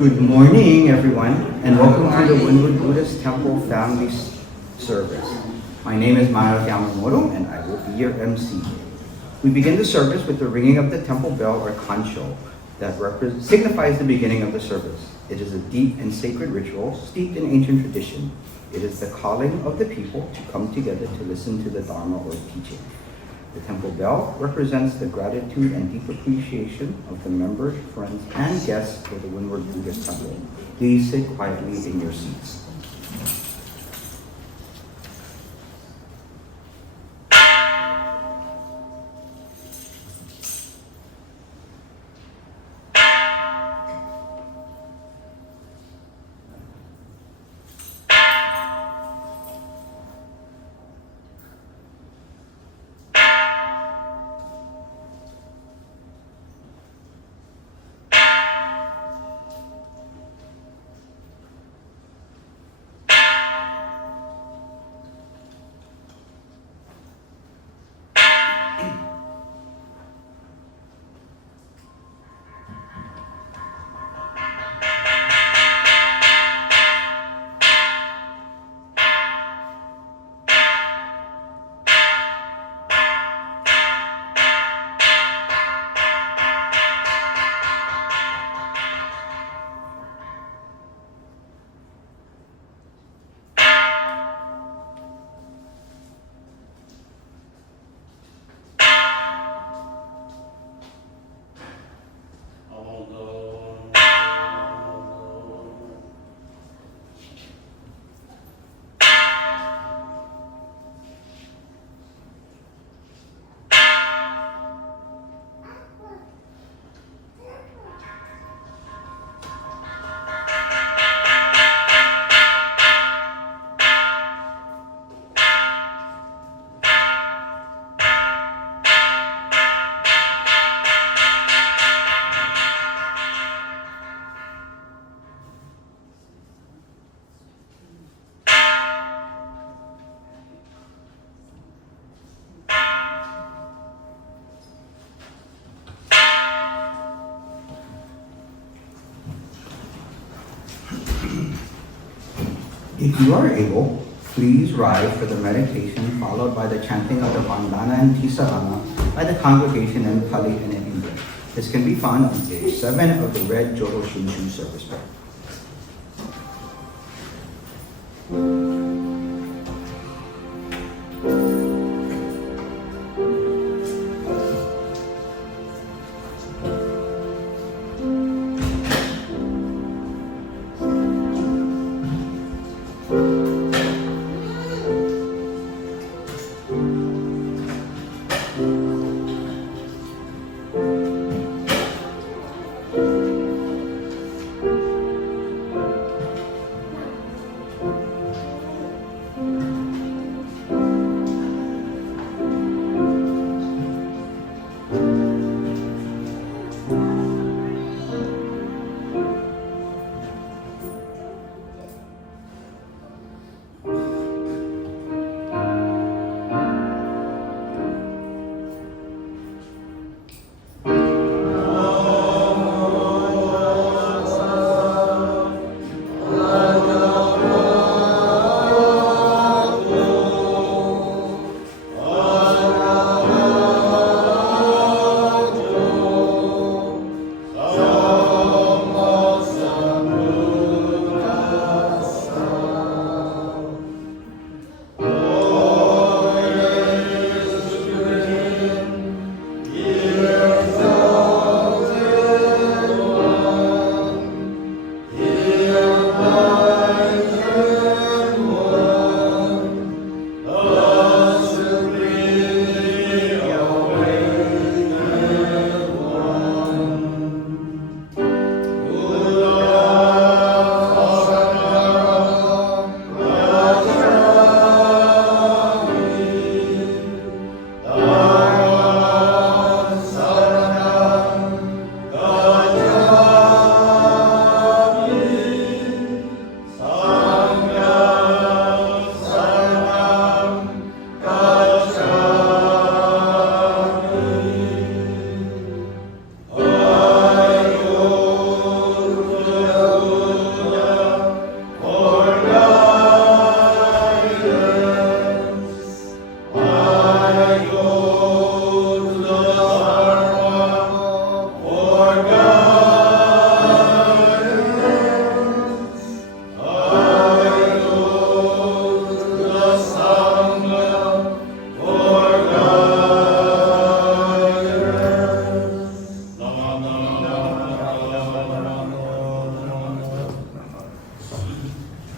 Good morning, everyone, and welcome to the Windward Buddhist Temple Family Service. My name is Manav Yamamoto, and I will be your MC. We begin the service with the ringing of the temple bell, or Kansho, that signifies the beginning of the service. It is a deep and sacred ritual steeped in ancient tradition. It is the calling of the people to come together to listen to the Dharma or teaching. The temple bell represents the gratitude and deep appreciation of the members, friends, and guests for the Windward Buddhist Temple. Please sit quietly in your seats. If you are able, please rise for the meditation followed by the chanting of the Vandana Ti-Sarana by the congregation in Pali and in English. This can be found on page 7 of the red Jodo Shinshu service book.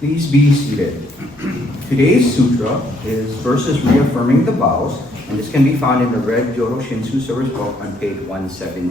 Please be seated. Today's sutra is verses Reaffirming the Vows, and this can be found in the red Jodo Shinshu Service book on page 170.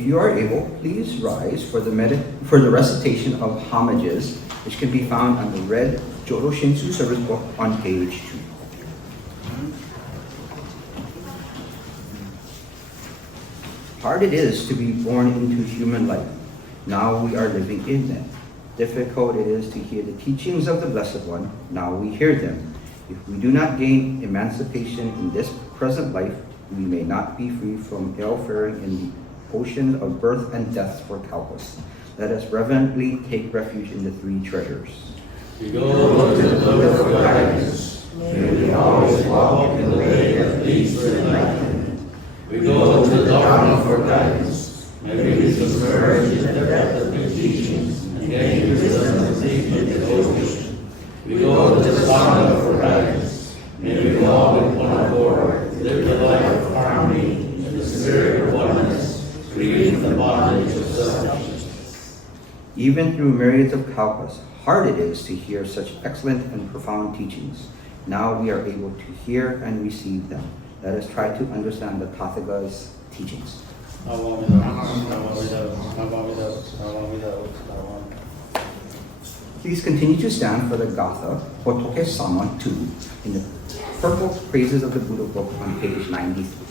If you are able, please rise for the recitation of Homages, which can be found on the red Jodo Shinshu Service book on page 2. Hard it is to be born into human life. Now we are living in them. Difficult it is to hear the teachings of the Blessed One. Now we hear them. If we do not gain emancipation in this present life, we may not be free from hell-faring in the ocean of birth and death for kalpas. Let us reverently take refuge in the three treasures. We go to the Buddha for guidance. May we always walk in the way that leads to enlightenment. We go to the Dharma for guidance. May we submerge in the depth of new teachings and gain wisdom and deep into the ocean. We go to the Sangha for guidance. May we all with one accord live the life of harmony in the spirit of oneness, free from the bondage of selfishness. Even through myriads of kalpas, hard it is to hear such excellent and profound teachings. Now we are able to hear and receive them. Let us try to understand the Tathaga's teachings. Please continue to stand for the Gatha, Hotokesama 2, in the purple Praises of the Buddha book on page 93.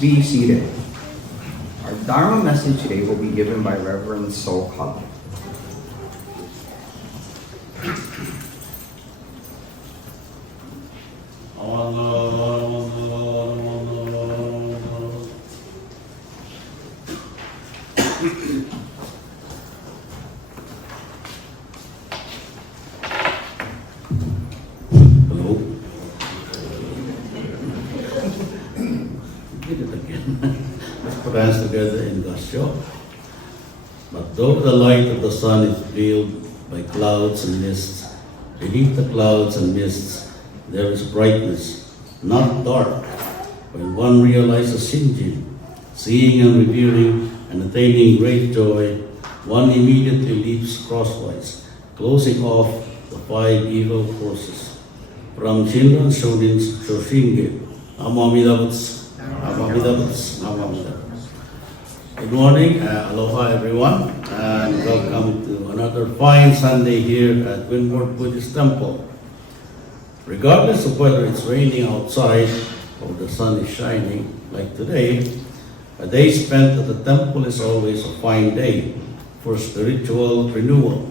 Be seated. Our Dharma message today will be given by Reverend So Kalu. Hands together in Kansho. But though the light of the sun is veiled by clouds and mists, beneath the clouds and mists there is brightness, not dark. When one realizes Shinjin, seeing and revealing and attaining great joy, one immediately leaps crosswise, closing off the 5 evil forces. From Shinran Shonin's Shoshinge, Amamidabutsu, Amamidabutsu, Amamidabutsu. Good morning, aloha everyone, and welcome to another fine Sunday here at Windward Buddhist Temple. Regardless of whether it's raining outside or the sun is shining, like today, A day spent at the temple is always a fine day for spiritual renewal.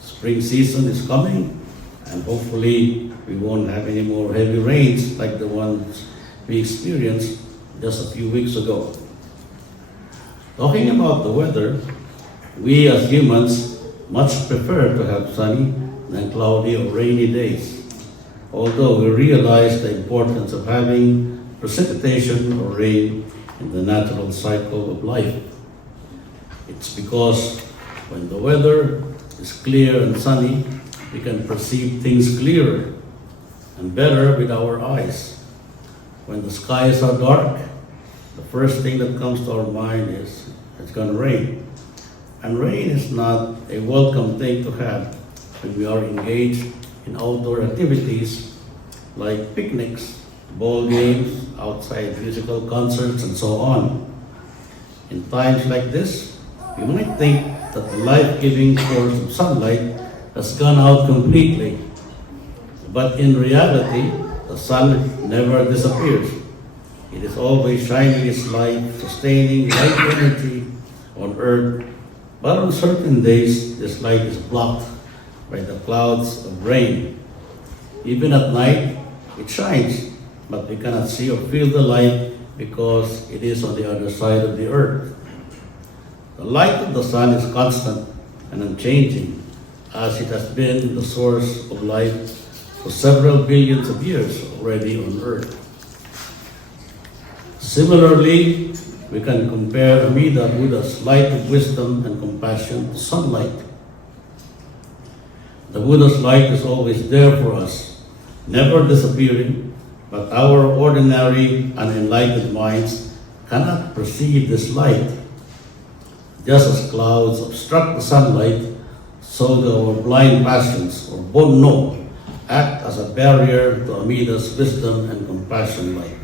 Spring season is coming, and hopefully we won't have any more heavy rains like the ones we experienced just a few weeks ago. Talking about the weather, we as humans much prefer to have sunny than cloudy or rainy days, although we realize the importance of having precipitation or rain in the natural cycle of life. It's because when the weather is clear and sunny, we can perceive things clearer and better with our eyes. When the skies are dark, the first thing that comes to our mind is it's going to rain. And rain is not a welcome thing to have when we are engaged in outdoor activities like picnics, ball games, outside musical concerts, and so on. In times like this, you might think that the life-giving force of sunlight has gone out completely. But in reality, the sun never disappears. It is always shining its light, sustaining life energy on earth. But on certain days, this light is blocked by the clouds of rain. Even at night, it shines, but we cannot see or feel the light because it is on the other side of the earth. The light of the sun is constant and unchanging, as it has been the source of life for several billions of years already on earth. Similarly, we can compare Amida Buddha's light of wisdom and compassion to sunlight. The Buddha's light is always there for us, never disappearing, but our ordinary unenlightened minds cannot perceive this light. Just as clouds obstruct the sunlight, so do our blind passions, or bonno, act as a barrier to Amida's wisdom and compassion light.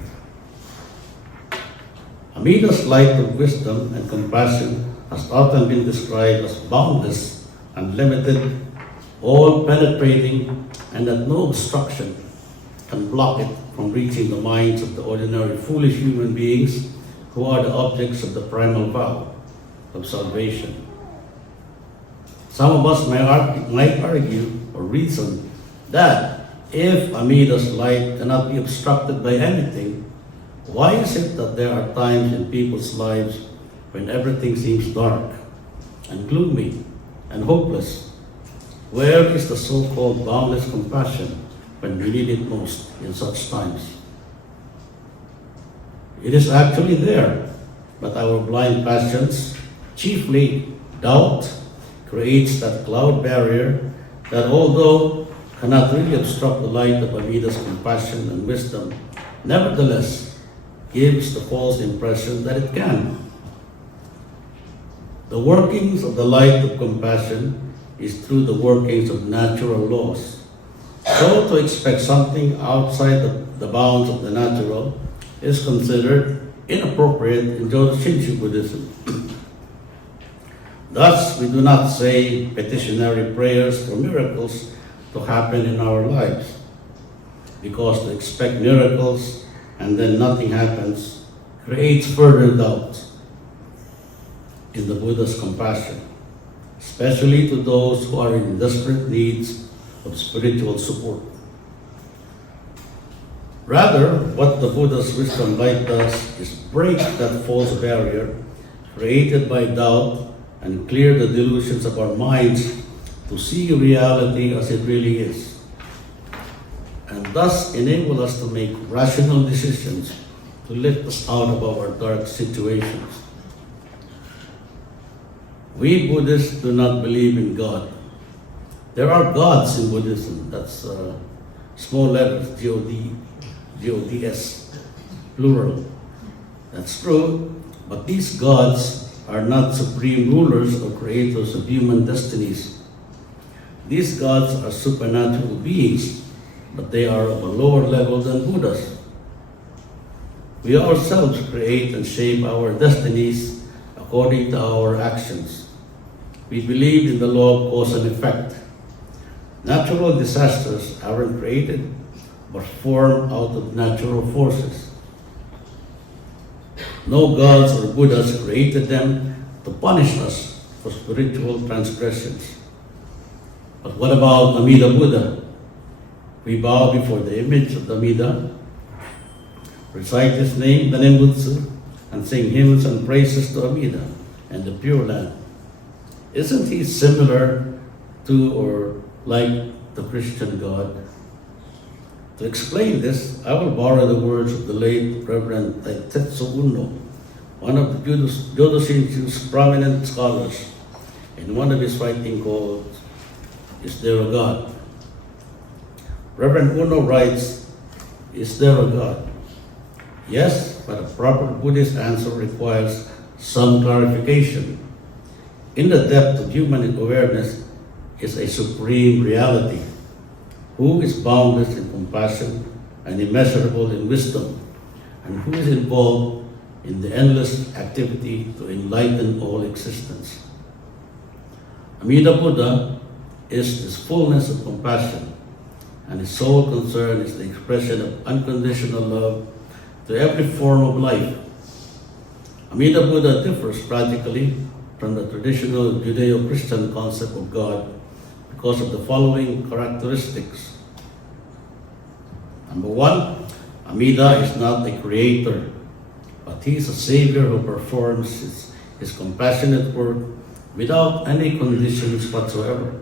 Amida's light of wisdom and compassion has often been described as boundless, unlimited, all-penetrating, and that no obstruction can block it from reaching the minds of the ordinary foolish human beings who are the objects of the primal vow of salvation. Some of us might argue or reason that if Amida's light cannot be obstructed by anything, why is it that there are times in people's lives when everything seems dark and gloomy and hopeless? Where is the so-called boundless compassion when we need it most in such times? It is actually there, but our blind passions, chiefly doubt, creates that cloud barrier that, although cannot really obstruct the light of Amida's compassion and wisdom, nevertheless gives the false impression that it can. The workings of the light of compassion is through the workings of natural laws. So to expect something outside the bounds of the natural is considered inappropriate in Jodo Shinshu Buddhism. Thus, we do not say petitionary prayers for miracles to happen in our lives, because to expect miracles and then nothing happens creates further doubt in the Buddha's compassion, especially to those who are in desperate needs of spiritual support. Rather, what the Buddha's wisdom light does is break that false barrier created by doubt and clear the delusions of our minds to see reality as it really is, and thus enable us to make rational decisions to lift us out of our dark situations. We Buddhists do not believe in God. There are gods in Buddhism, that's small letters, G-O-D-S, plural. That's true, but these gods are not supreme rulers or creators of human destinies. These gods are supernatural beings, but they are of a lower level than Buddhas. We ourselves create and shape our destinies according to our actions. We believe in the law of cause and effect. Natural disasters aren't created, but form out of natural forces. No gods or Buddhas created them to punish us for spiritual transgressions. But what about Amida Buddha? We bow before the image of the Amida, recite his name, the Nembutsu, and sing hymns and praises to Amida and the Pure Land. Isn't he similar to or like the Christian God? To explain this, I will borrow the words of the late Reverend Tetsu Uno, one of the Jodo Shinshu's prominent scholars, in one of his writings called Is There a God? Reverend Uno writes, Is there a God? Yes, but a proper Buddhist answer requires some clarification. In the depth of human awareness is a supreme reality, who is boundless in compassion and immeasurable in wisdom, and who is involved in the endless activity to enlighten all existence. Amida Buddha is this fullness of compassion, and his sole concern is the expression of unconditional love to every form of life. Amida Buddha differs radically from the traditional Judeo-Christian concept of God because of the following characteristics. Number one, Amida is not a creator, but he is a savior who performs his compassionate work without any conditions whatsoever.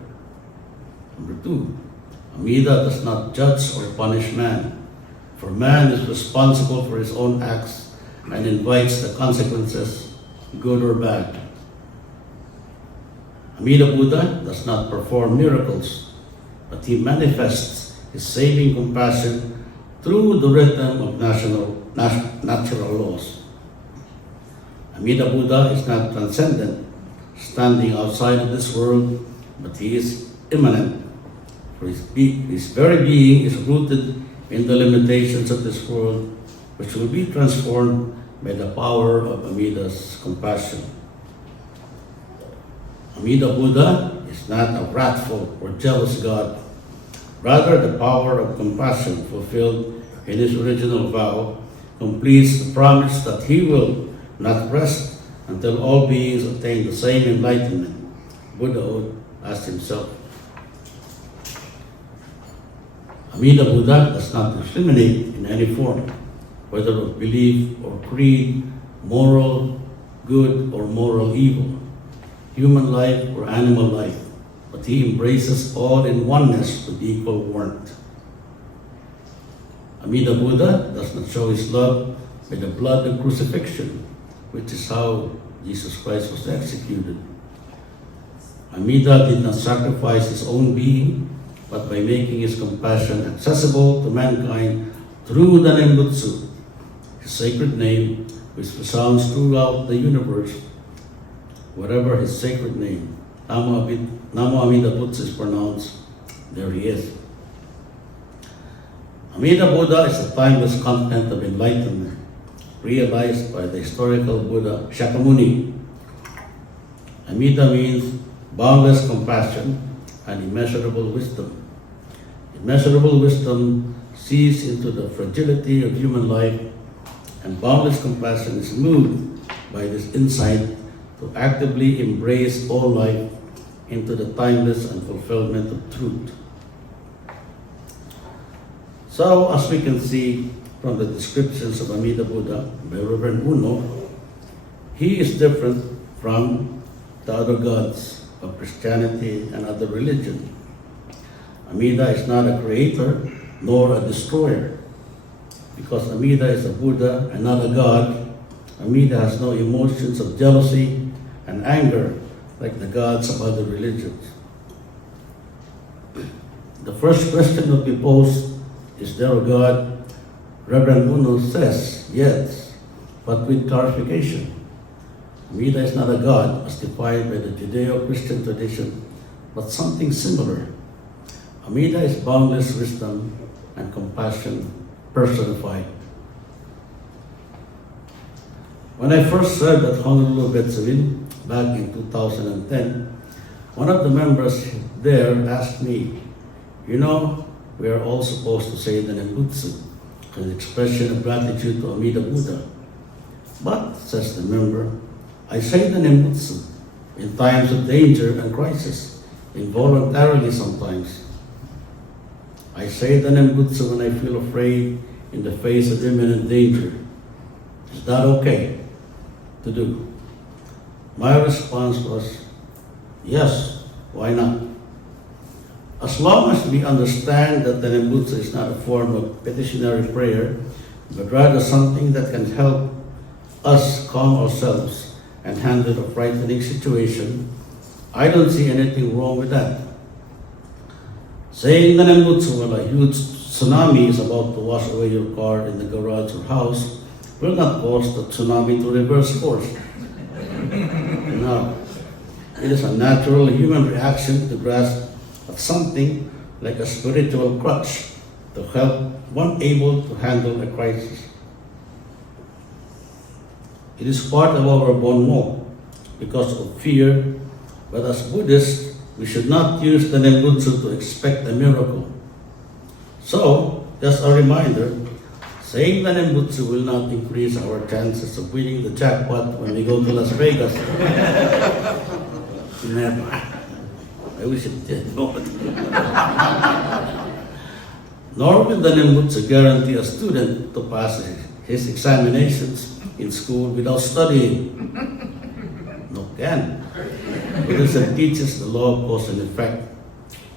Number two, Amida does not judge or punish man, for man is responsible for his own acts and invites the consequences, good or bad. Amida Buddha does not perform miracles, but he manifests his saving compassion through the rhythm of natural laws. Amida Buddha is not transcendent, standing outside of this world, but he is immanent. For his very being is rooted in the limitations of this world, which will be transformed by the power of Amida's compassion. Amida Buddha is not a wrathful or jealous God. Rather, the power of compassion fulfilled in his original vow completes the promise that he will not rest until all beings attain the same enlightenment Buddhahood as himself. Amida Buddha does not discriminate in any form, whether of belief or creed, moral good or moral evil, human life or animal life, but he embraces all in oneness with equal warmth. Amida Buddha does not show his love by the blood of crucifixion, which is how Jesus Christ was executed. Amida did not sacrifice his own being, but by making his compassion accessible to mankind through the Nembutsu, his sacred name, which resounds throughout the universe, whatever his sacred name, Namo Amida Butsu is pronounced, there he is. Amida Buddha is the timeless content of enlightenment, realized by the historical Buddha Shakyamuni. Amida means boundless compassion and immeasurable wisdom. Immeasurable wisdom sees into the fragility of human life, and boundless compassion is moved by this insight to actively embrace all life into the timeless and fulfillment of truth. So, as we can see from the descriptions of Amida Buddha by Reverend Uno, he is different from the other gods of Christianity and other religions. Amida is not a creator nor a destroyer. Because Amida is a Buddha and not a god, Amida has no emotions of jealousy and anger like the gods of other religions. The first question that we posed, is there a God? Reverend Uno says, yes, but with clarification. Amida is not a God as defined by the Judeo-Christian tradition, but something similar. Amida is boundless wisdom and compassion personified. When I first served at Honolulu Betsuin back in 2010, one of the members there asked me, you know, we are all supposed to say the Nembutsu, an expression of gratitude to Amida Buddha. But, says the member, I say the Nembutsu in times of danger and crisis, involuntarily sometimes. I say the Nembutsu when I feel afraid in the face of imminent danger. Is that okay to do? My response was, yes, why not? As long as we understand that the Nembutsu is not a form of petitionary prayer, but rather something that can help us calm ourselves and handle a frightening situation, I don't see anything wrong with that. Saying the Nembutsu while a huge tsunami is about to wash away your car in the garage or house will not cause the tsunami to reverse course. No. It is a natural human reaction to grasp at something like a spiritual crutch to help one able to handle a crisis. It is part of our bon mot because of fear, but as Buddhists, we should not use the Nembutsu to expect a miracle. So, just a reminder, saying the Nembutsu will not increase our chances of winning the jackpot when we go to Las Vegas. Never. I wish it did. Nor will the Nembutsu guarantee a student to pass his examinations in school without studying. No can. Buddhism teaches the law of cause and effect.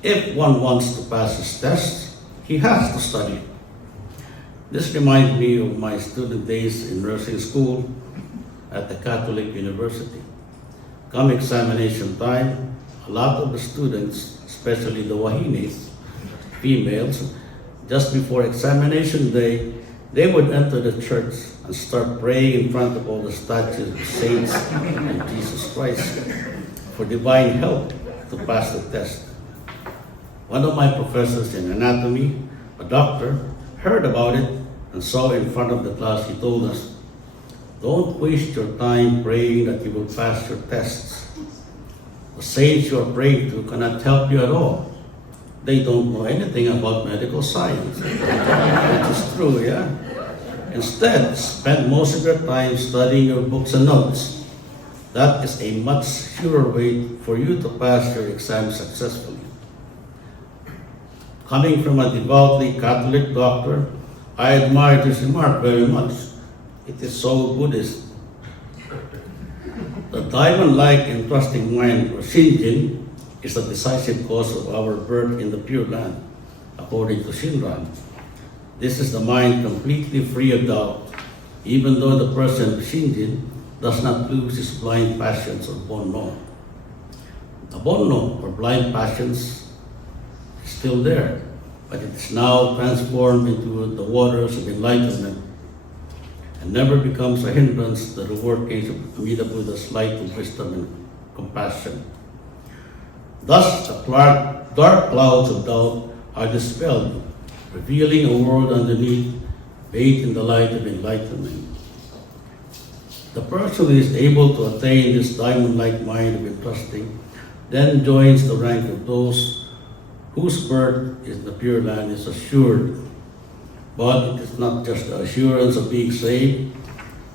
If one wants to pass his tests, he has to study. This reminds me of my student days in nursing school at the Catholic University. Come examination time, a lot of the students, especially the wahines, females, just before examination day, they would enter the church and start praying in front of all the statues of saints and Jesus Christ for divine help to pass the test. One of my professors in anatomy, a doctor, heard about it and saw in front of the class. He told us, don't waste your time praying that you will pass your tests. The saints you are praying to cannot help you at all. They don't know anything about medical science. Which is true, yeah? Instead, spend most of your time studying your books and notes. That is a much surer way for you to pass your exam successfully. Coming from a devoutly Catholic doctor, I admire this remark very much. It is so Buddhist. The diamond-like and trusting mind, or Shinjin, is the decisive cause of our birth in the Pure Land, according to Shinran. This is the mind completely free of doubt, even though the person, Shinjin, does not lose his blind passions or bonno. The bonno, or blind passions, is still there, but it is now transformed into the waters of enlightenment and never becomes a hindrance to the workings of Amida Buddha's light of wisdom and compassion. Thus, the dark clouds of doubt are dispelled, revealing a world underneath, bathed in the light of enlightenment. The person who is able to attain this diamond-like mind of entrusting then joins the rank of those whose birth in the Pure Land is assured. But it is not just the assurance of being saved.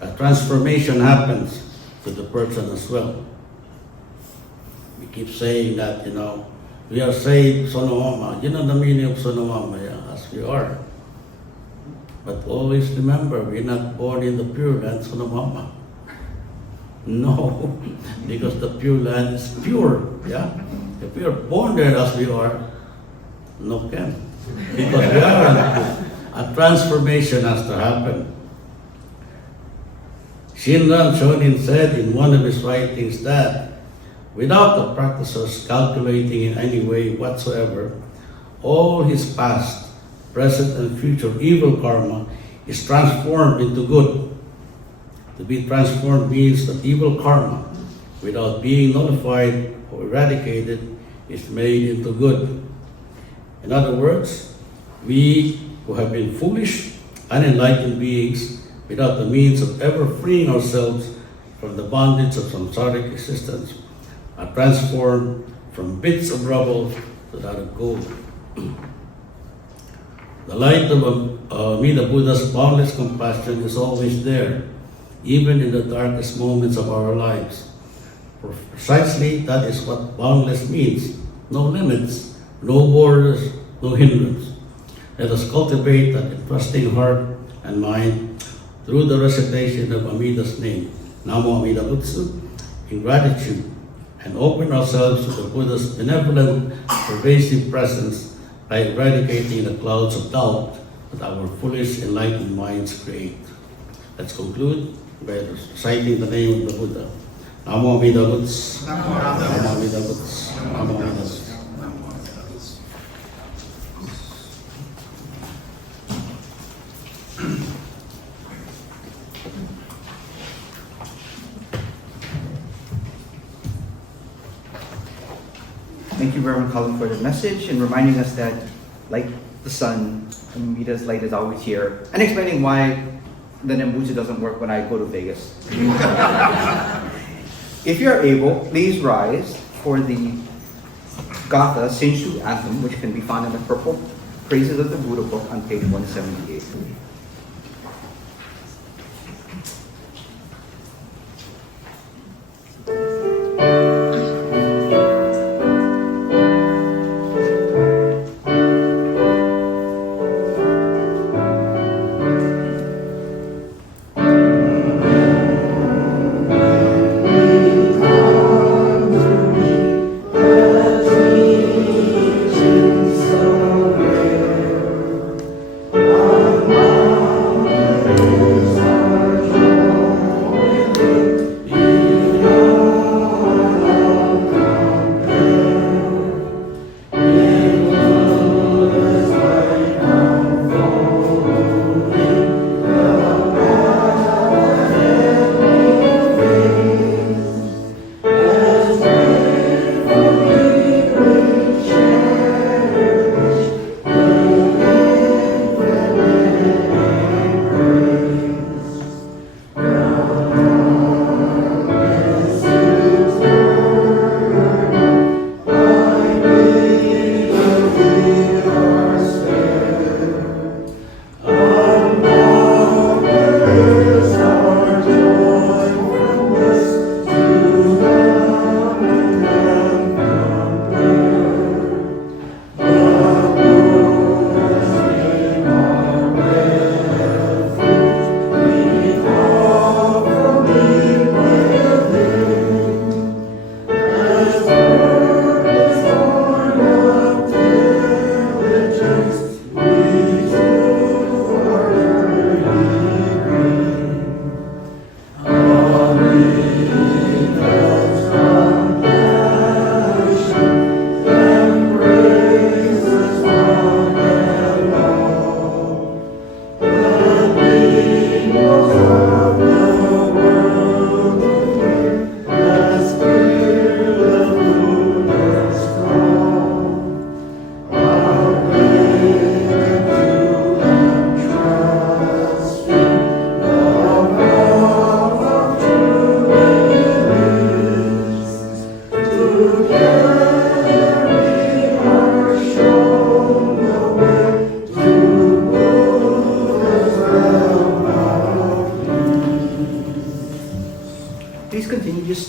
A transformation happens to the person as well. We keep saying that, we are saved, sonomama. You know the meaning of sonomama, yeah, as we are. But always remember, we're not born in the Pure Land, sonomama. No, because the Pure Land is pure, yeah? If we are born there as we are, no can. Because we are a transformation has to happen. Shinran Shonin said in one of his writings that without the practicer's calculating in any way whatsoever, all his past, present, and future evil karma is transformed into good. To be transformed means that evil karma, without being nullified or eradicated, is made into good. In other words, we who have been foolish, unenlightened beings without the means of ever freeing ourselves from the bondage of samsaric existence are transformed from bits of rubble to that of gold. The light of Amida Buddha's boundless compassion is always there, even in the darkest moments of our lives. Precisely that is what boundless means. No limits, no borders, no hindrance. Let us cultivate that entrusting heart and mind through the recitation of Amida's name, Namo Amida Butsu, in gratitude, and open ourselves to the Buddha's benevolent, pervasive presence by eradicating the clouds of doubt that our foolish, enlightened minds create. Let's conclude by reciting the name of the Buddha. Namo Amida Butsu, Namo Amida Butsu, Namo Amida Butsu. Thank you, Reverend Kalu, for the message and reminding us that, like the sun, Amida's light is always here, and explaining why the Nembutsu doesn't work when I go to Vegas. If you're able, please rise for the Gatha Shinshu Anthem, which can be found in the purple Praises of the Buddha book on page 178.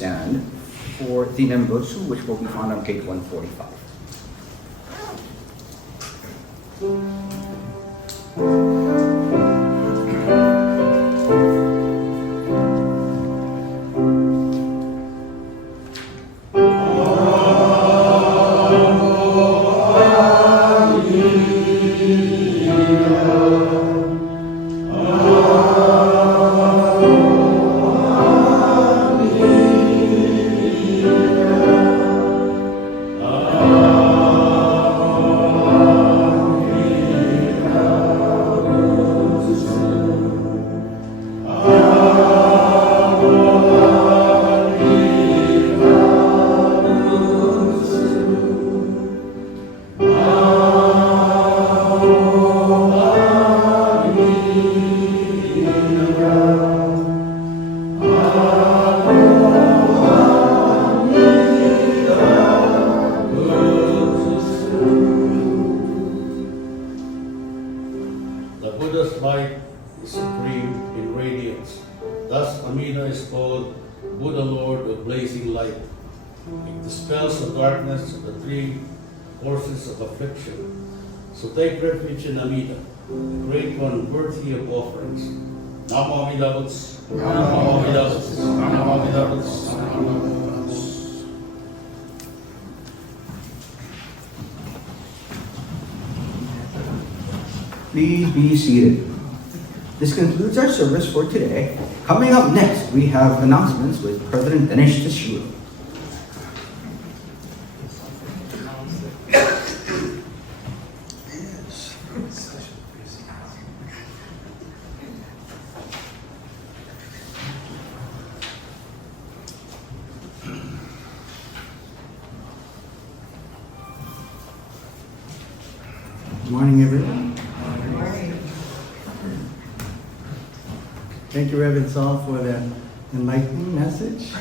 stand for the Nembutsu, which will be found on page 145. the Lord with blazing light. It dispels the darkness of the three forces of affliction. So take refuge in Amida, the great one worthy of offerings. Namo Amida Butsu, Namo Amida Butsu, Namo Amida Butsu, Namo Amida Butsu. Please be seated. This concludes our service for today. Coming up next, we have announcements with President Dinesh Teshura. Good morning, everyone. Thank you, Reverend Saul, for that enlightening message.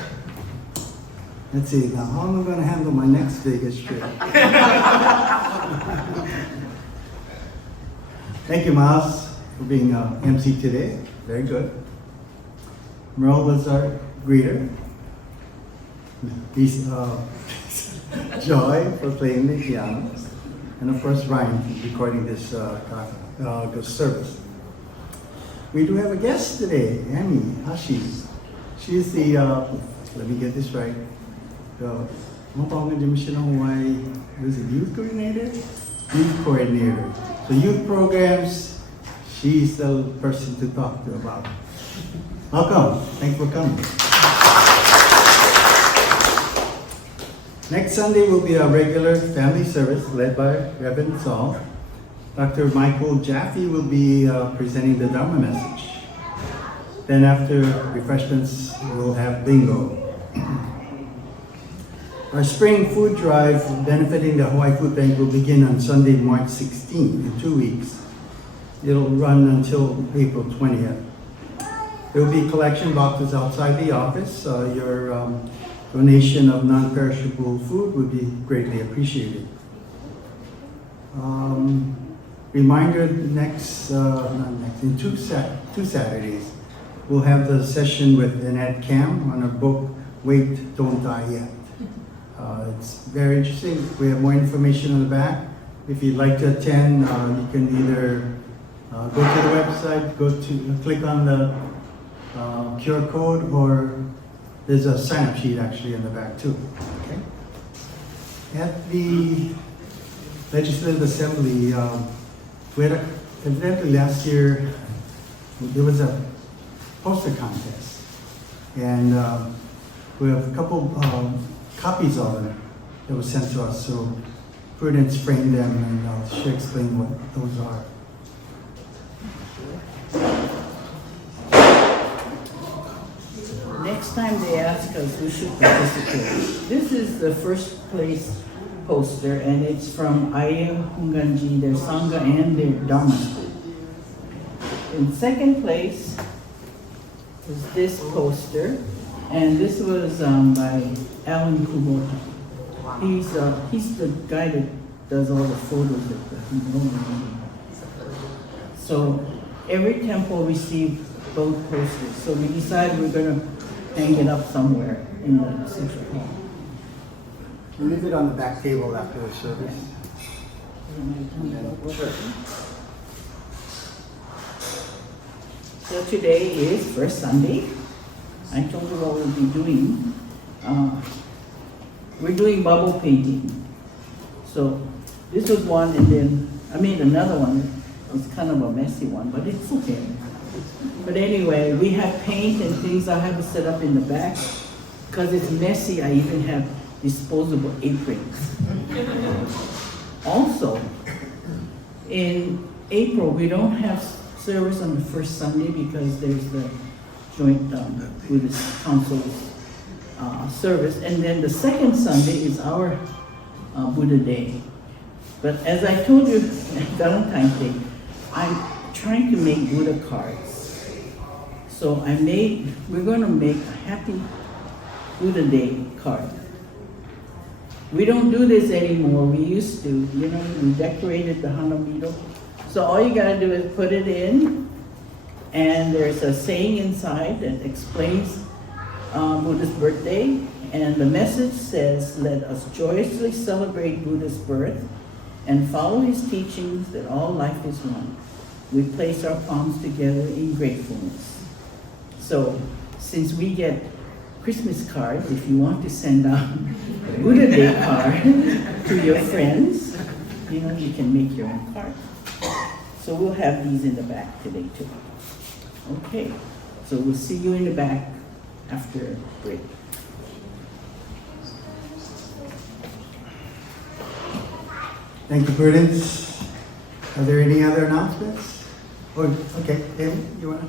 Let's see, now how am I going to handle my next Vegas trip? Thank you, Miles, for being MC today. Very good. Merle was our greeter. Joy for playing the piano. And of course, Ryan recording this service. We do have a guest today, Amy Hashi. She's the, let me get this right, the Hawaii, was it youth coordinator? Youth coordinator. So youth programs, she's the person to talk to about. Welcome, thanks for coming. Next Sunday will be a regular family service led by Reverend Saul. Dr. Michael Jaffe will be presenting the Dharma message. Then after refreshments, we'll have bingo. Our spring food drive benefiting the Hawaii Food Bank will begin on Sunday, March 16th, in 2 weeks. It'll run until April 20th. There will be collection boxes outside the office. Your donation of non-perishable food would be greatly appreciated. Reminder, in two Saturdays, we'll have the session with Annette Cam on her book, Wait, Don't Die Yet. It's very interesting. We have more information on the back. If you'd like to attend, you can either go to the website, click on the QR code, or there's a sign-up sheet actually in the back too. Okay. At the Legislative Assembly, evidently last year there was a poster contest, and we have a couple copies of it that was sent to us. So Prudence framed them, and she'll explain what those are. Next time they ask us, we should participate. This is the first place poster, and it's from Hongwanji, their Sangha and their Dharma school. In second place is this poster, and this was by Alan Kubota. He's the guy that does all the photos at the Hongwanji. So every temple received both posters. So we decided we're going to hang it up somewhere in the Sutra hall. We'll leave it on the back table after the service. So today is first Sunday. I told you what we'll be doing. We're doing bubble painting. So this was one, and then I made another one. It's kind of a messy one, but it's okay. But anyway, we have paint and things. I have it set up in the back. Because it's messy, I even have disposable aprons. Also, in April, we don't have service on the first Sunday because there's the joint Buddhist Council's service. And then the second Sunday is our Buddha Day. But as I told you at Valentine's Day, I'm trying to make Buddha cards. So we're going to make a happy Buddha Day card. We don't do this anymore. We used to, we decorated the Hanamido. So all you gotta do is put it in, and there's a saying inside that explains Buddha's birthday, and the message says, "Let us joyously celebrate Buddha's birth and follow his teachings that all life is one. We place our palms together in gratefulness." So, since we get Christmas cards, if you want to send out a Buddha Day card to your friends, you can make your own card. So we'll have these in the back today too. Okay, so we'll see you in the back after break. Thank you, Prudence. Are there any other announcements? Oh, okay, David, you want to?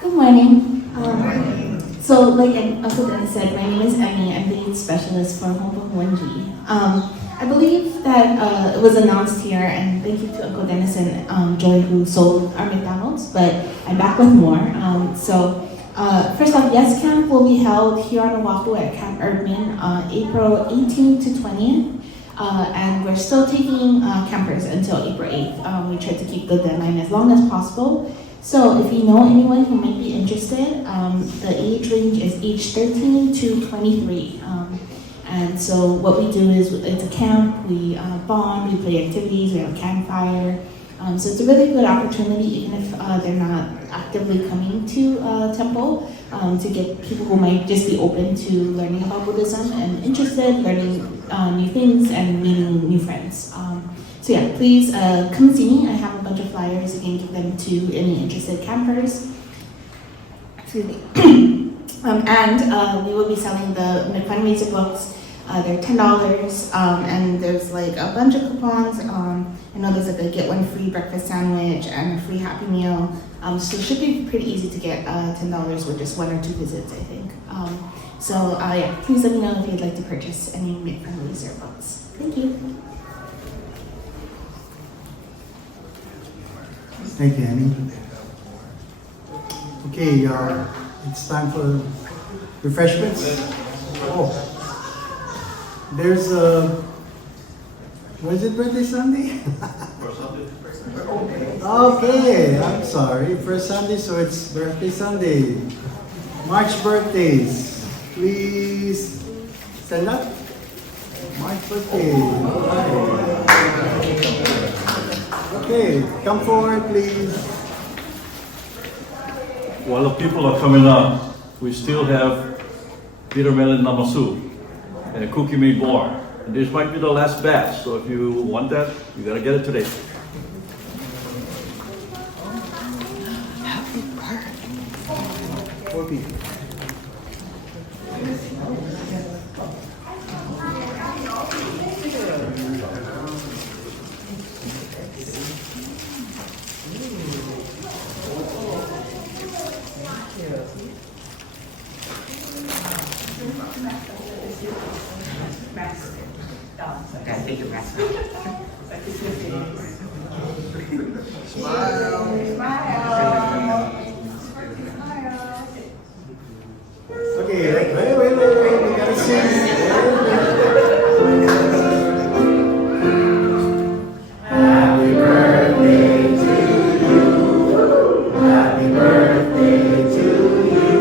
Good morning. So, like Uncle Dennis said, my name is Emmy. I'm the youth specialist for Hongwanji. I believe that it was announced here, and thank you to Uncle Dennis and Joy who sold our McDonald's, but I'm back with more. First off, Yes Camp will be held here on Oahu at Camp Erdman April 18th to 20th. And we're still taking campers until April 8th. We try to keep the deadline as long as possible. So if you know anyone who might be interested, the age range is age 13 to 23. And so what we do is, it's a camp, we bond, we play activities, we have a campfire. So it's a really good opportunity, even if they're not actively coming to temple, to get people who might just be open to learning about Buddhism and interested, learning new things and meeting new friends. So yeah, please come see me. I have a bunch of flyers. You can give them to any interested campers. Excuse me. And we will be selling the fundraiser books. They're $10, and there's like a bunch of coupons. I know there's like a get one free breakfast sandwich and a free Happy Meal. So it should be pretty easy to get $10 with just 1 or 2 visits, I think. Yeah, please let me know if you'd like to purchase any fundraiser books. Thank you. Thank you, Annie. Okay, it's time for refreshments. Oh, there's was it birthday Sunday? Okay, I'm sorry. First Sunday, so it's birthday Sunday. March birthdays. Please stand up. March birthday. All right. Okay, come forward, please. While the people are coming up, we still have bitter melon namasu and a cookie made bar. And this might be the last batch, so if you want that, you gotta get it today. Four people. Okay, wait, we gotta sing. Happy birthday to you. Happy birthday to you.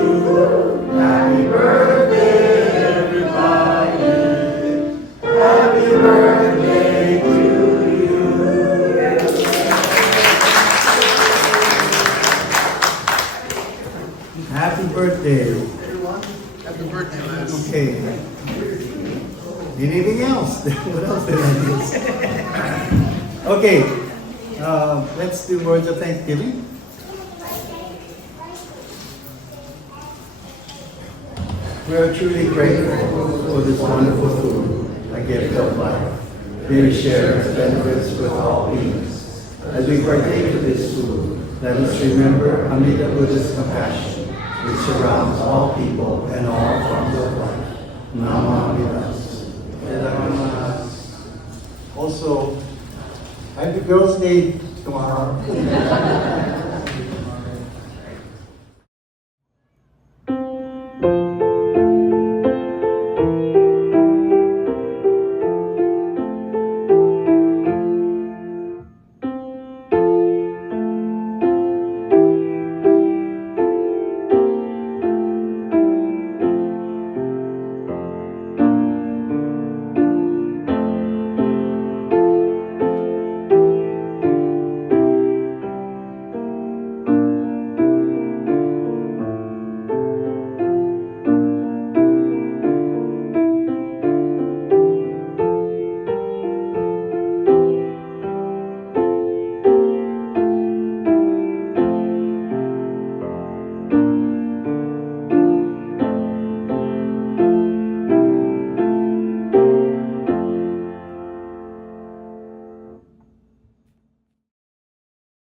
Happy birthday, everybody. Happy birthday to you. Happy birthday. Happy birthday, Les. Okay. Anything else? What else did I do? Okay. Let's do words of thanksgiving. We are truly grateful for this wonderful food, a gift of life. May we share its benefits with all beings. As we partake of this food, let us remember Amida Buddha's compassion, which surrounds all people and all forms of life. Nama Amida. Also, Happy Girls' Day tomorrow.